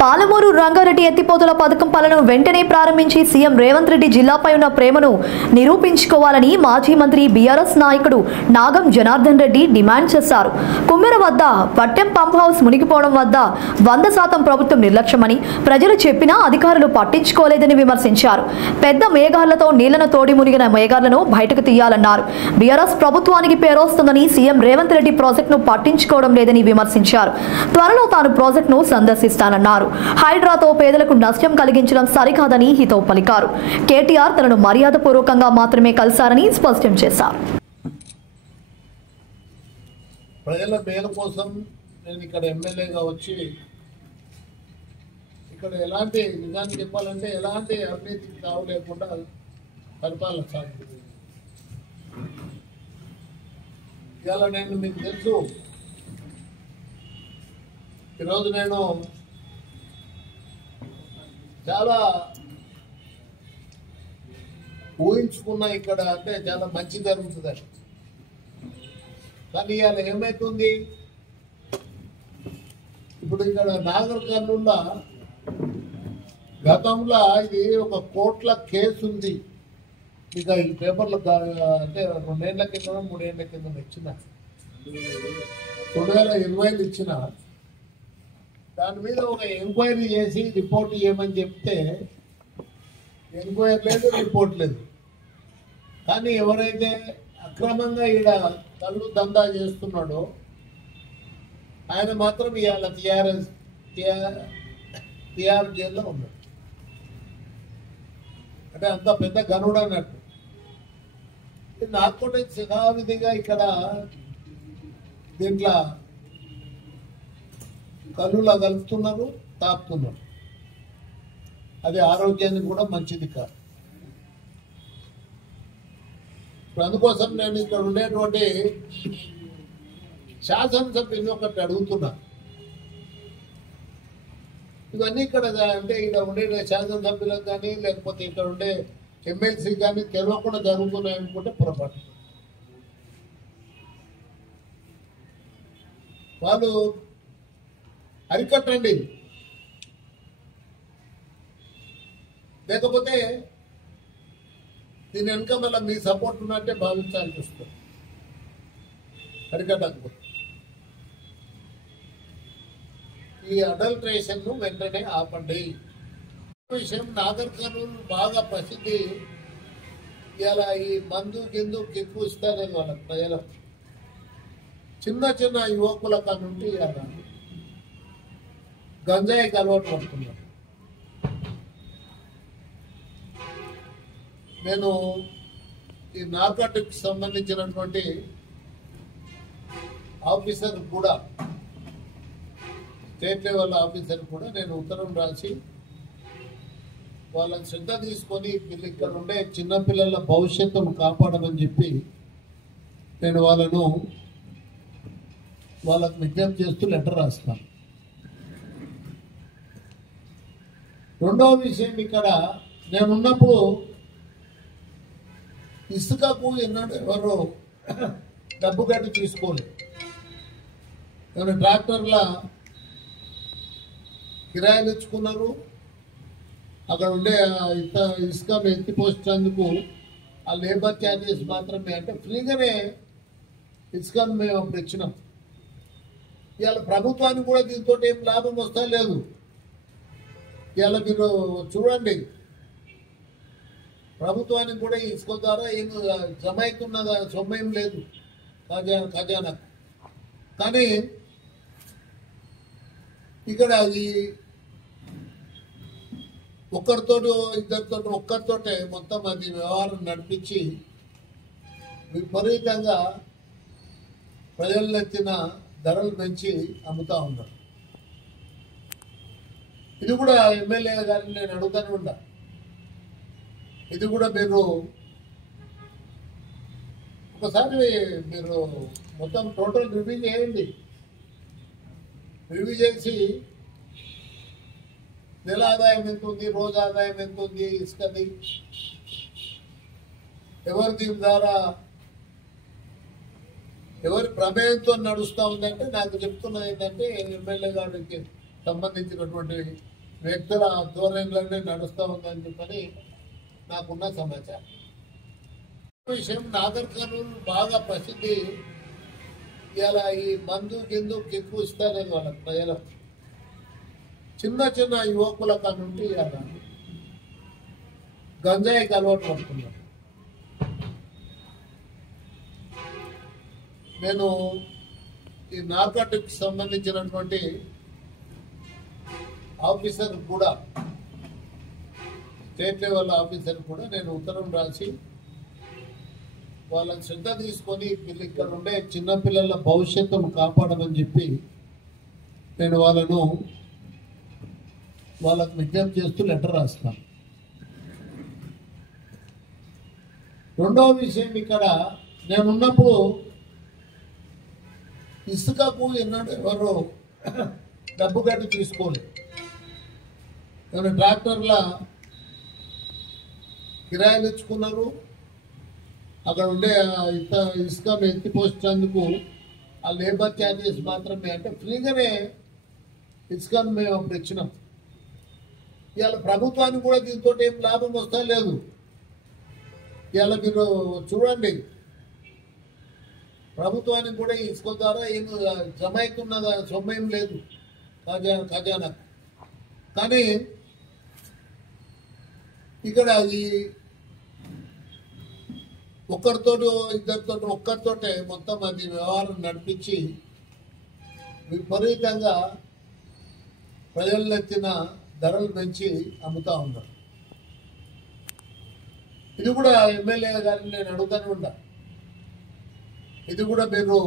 పాలమూరు రంగారెడ్డి ఎత్తిపోతల పథకం పనులను వెంటనే ప్రారంభించి సీఎం రేవంత్ రెడ్డి జిల్లాపై ఉన్న ప్రేమను నిరూపించుకోవాలని మాజీ మంత్రి బీఆర్ఎస్ నాయకుడు నాగం జనార్దన్ రెడ్డి డిమాండ్ చేశారు. కుమ్మెర వద్ద పట్టెం పంప్ హౌస్ మునిగిపోవడం వద్ద 100% ప్రభుత్వం నిర్లక్ష్యమని, ప్రజలు చెప్పినా అధికారులు పట్టించుకోలేదని విమర్శించారు. పెద్ద మేఘాలతో నీళ్లను తోడి మునిగిన మేఘాలను బయటకు తీయాలన్నారు. బీఆర్ఎస్ ప్రభుత్వానికి పేరొస్తుందని సీఎం రేవంత్ రెడ్డి ప్రాజెక్టును పట్టించుకోవడం లేదని విమర్శించారు. త్వరలో తాను ప్రాజెక్టును సందర్శిస్తానన్నారు. హైడ్రాతో పేదలకు నష్టం కలిగించడం సరికాదని హితవు పలికారు. కేటీఆర్ తనను మర్యాదపూర్వకంగా మాత్రమే కలిశారని స్పష్టం చేశారు. ప్రజల మేలు కోసం నేను ఇక్కడ ఎమ్మెల్యేగా వచ్చి ఇక్కడ ఎలాంటి నిజాన్ని చెప్పాలంటే ఎలాంటి అవినీతికి తావు లేకుండా పరిపాలన సాగుతుంది. ఇవాళ నేను మీకు తెలుసు, ఈరోజు నేను చాలా ఊహించుకున్నా ఇక్కడ అంటే చాలా మంచి జరుగుతుందని. కానీ ఇవాళ ఏమవుతుంది, ఇప్పుడు ఇక్కడ నాగర్ కర్నూలులో గతంలో ఇది ఒక కోట్ల కేసు ఉంది. ఇక ఈ పేపర్లో అంటే 2 ఏళ్ల కింద 3 ఏళ్ల కింద ఇచ్చిన 2020 ఇచ్చిన దాని మీద ఒక ఎంక్వైరీ చేసి రిపోర్ట్ ఇవ్వమని చెప్తే ఎంక్వైరీ లేదు, రిపోర్ట్ లేదు. కానీ ఎవరైతే అక్రమంగా ఈడ కళ్ళు దందా చేస్తున్నాడో ఆయన మాత్రం ఇవాళ టిఆర్ జైల్లో ఉన్నాడు. అంటే అంత పెద్ద గనుడు అన్నట్టు. నాకు కూడా యథావిధిగా ఇక్కడ దీంట్లో కళ్ళులా కలుపుతున్నారు, తాపుతున్నారు. అది ఆరోగ్యానికి కూడా మంచిది కాదు. అందుకోసం నేను ఇక్కడ ఉండేటువంటి శాసనసభ్యుని ఒకటి అడుగుతున్నా. ఇవన్నీ ఇక్కడ అంటే ఇక్కడ ఉండే శాసనసభ్యులకు కానీ లేకపోతే ఇక్కడ ఉండే ఎమ్మెల్సీ కానీ తెలియకుండా జరుగుతున్నాయి అనుకుంటే పొరపాటు. వాళ్ళు అరికట్టండి, లేకపోతే దీని వెనుక మళ్ళీ మీ సపోర్ట్ ఉన్నట్టే భావించాల్సి వస్తుంది. అరికట్టకపోతే ఈ అడల్ట్రేషన్ ను వెంటనే ఆపండి. విషయం నాగర్ కర్నూలు బాగా ప్రసిద్ధి. ఇలా ఈ మందు గిందు కిక్కు ఇస్తారని వాళ్ళ ప్రజలకు చిన్న చిన్న యువకుల కానుండి ఇలా గంజాయికి అలవాటు పడుతున్నారు. నేను ఈ నార్కాటిక్ సంబంధించినటువంటి ఆఫీసర్ కూడా, స్టేట్ లెవెల్ ఆఫీసర్ కూడా నేను ఉత్తరం రాసి వాళ్ళని శ్రద్ధ తీసుకొని ఇక్కడ ఉండే చిన్నపిల్లల భవిష్యత్తును కాపాడమని చెప్పి నేను వాళ్ళకు విజ్ఞప్తి చేస్తూ లెటర్ రాస్తాను. రెండవ విషయం, ఇక్కడ నేనున్నప్పుడు ఇసుకకు ఎన్నడూ ఎవరు డబ్బు కట్టి తీసుకోలేదు. నేను ట్రాక్టర్ల కిరాయిలు ఇచ్చుకున్నారు. అక్కడ ఉండే ఇసుకను ఎత్తిపోసేందుకు ఆ లేబర్ ఛార్జెస్ మాత్రమే, అంటే ఫ్రీగానే ఇసుకను మేము అప్పుడు ఇచ్చినాం. ఇవాళ ప్రభుత్వానికి కూడా దీంతో ఏం లాభం వస్తా లేదు. ఇవాళ మీరు చూడండి, ప్రభుత్వానికి కూడా ఇసుక ద్వారా ఏం జమ అవుతున్న సొమ్మేం లేదు ఖజానా. కానీ ఇక్కడ ఈ ఒక్కరితోటే మొత్తం అది వ్యవహారం నడిపించి విపరీతంగా ప్రజలెత్తిన ధరలు పెంచి అమ్ముతా ఉన్నారు. ఇది కూడా ఎమ్మెల్యే గారిని నేను అడుగుతానే ఉంటా. ఇది కూడా మీరు ఒకసారి మీరు మొత్తం టోటల్ రివ్యూ చేయండి. రివ్యూ చేసి నెల ఆదాయం ఎంత ఉంది, రోజు ఆదాయం ఎంత ఉంది, ఇసుకది ఎవరి దీని ద్వారా ఎవరి ప్రమేయంతో నడుస్తూ ఉందంటే నాకు చెప్తున్నది ఏంటంటే ఎమ్మెల్యే గారికి సంబంధించినటువంటి వ్యక్తుల ధోరణిలోనే నడుస్తూ ఉందని చెప్పని నాకున్న సమాచారం. విషయం నాగర్ కర్నూలు బాగా ప్రసిద్ధి. ఇలా ఈ మందు గిందు ఎక్కువ ఇస్తారని వాళ్ళకి ప్రజలకు చిన్న చిన్న యువకుల నుండి ఇలా గంజాయికి అలవాటు పడుతున్నారు. నేను ఈ నార్కాటిక్స్ సంబంధించినటువంటి ఆఫీసర్ కూడా, స్టేట్ లెవెల్ ఆఫీసర్ కూడా నేను ఉత్తరం రాసి వాళ్ళని శ్రద్ధ తీసుకొని ఇక్కడ ఉండే చిన్నపిల్లల భవిష్యత్తును కాపాడమని చెప్పి నేను వాళ్ళకు విజ్ఞప్తి చేస్తూ లెటర్ రాస్తాను. రెండవ విషయం, ఇక్కడ నేనున్నప్పుడు ఇసుకకు ఎన్నడూ ఎవరు డబ్బు కట్టి తీసుకోలేదు. నేను ట్రాక్టర్ల కిరాయిలు ఇచ్చుకున్నారు. అక్కడ ఉండే ఇసుకను ఎత్తిపోసేందుకు ఆ లేబర్ ఛార్జెస్ మాత్రమే, అంటే ఫ్రీగానే ఇసుకను మేము అప్పుడు ఇచ్చినాం. ఇవాళ ప్రభుత్వానికి కూడా దీంతో ఏం లాభం వస్తా లేదు. ఇవాళ మీరు చూడండి, ప్రభుత్వానికి కూడా ఇసుక ద్వారా ఏం జమ అవుతున్న సొమ్మేం లేదు ఖజానా. కానీ ఇక్కడ ఈ ఒక్కరితోటే మొత్తం అది వ్యవహారం నడిపించి విపరీతంగా ప్రజలెత్తిన ధరలు పెంచి అమ్ముతా ఉన్నారు. ఇది కూడా ఎమ్మెల్యే గారిని నేను అడుగుతానే ఉన్నా, ఇది కూడా మీరు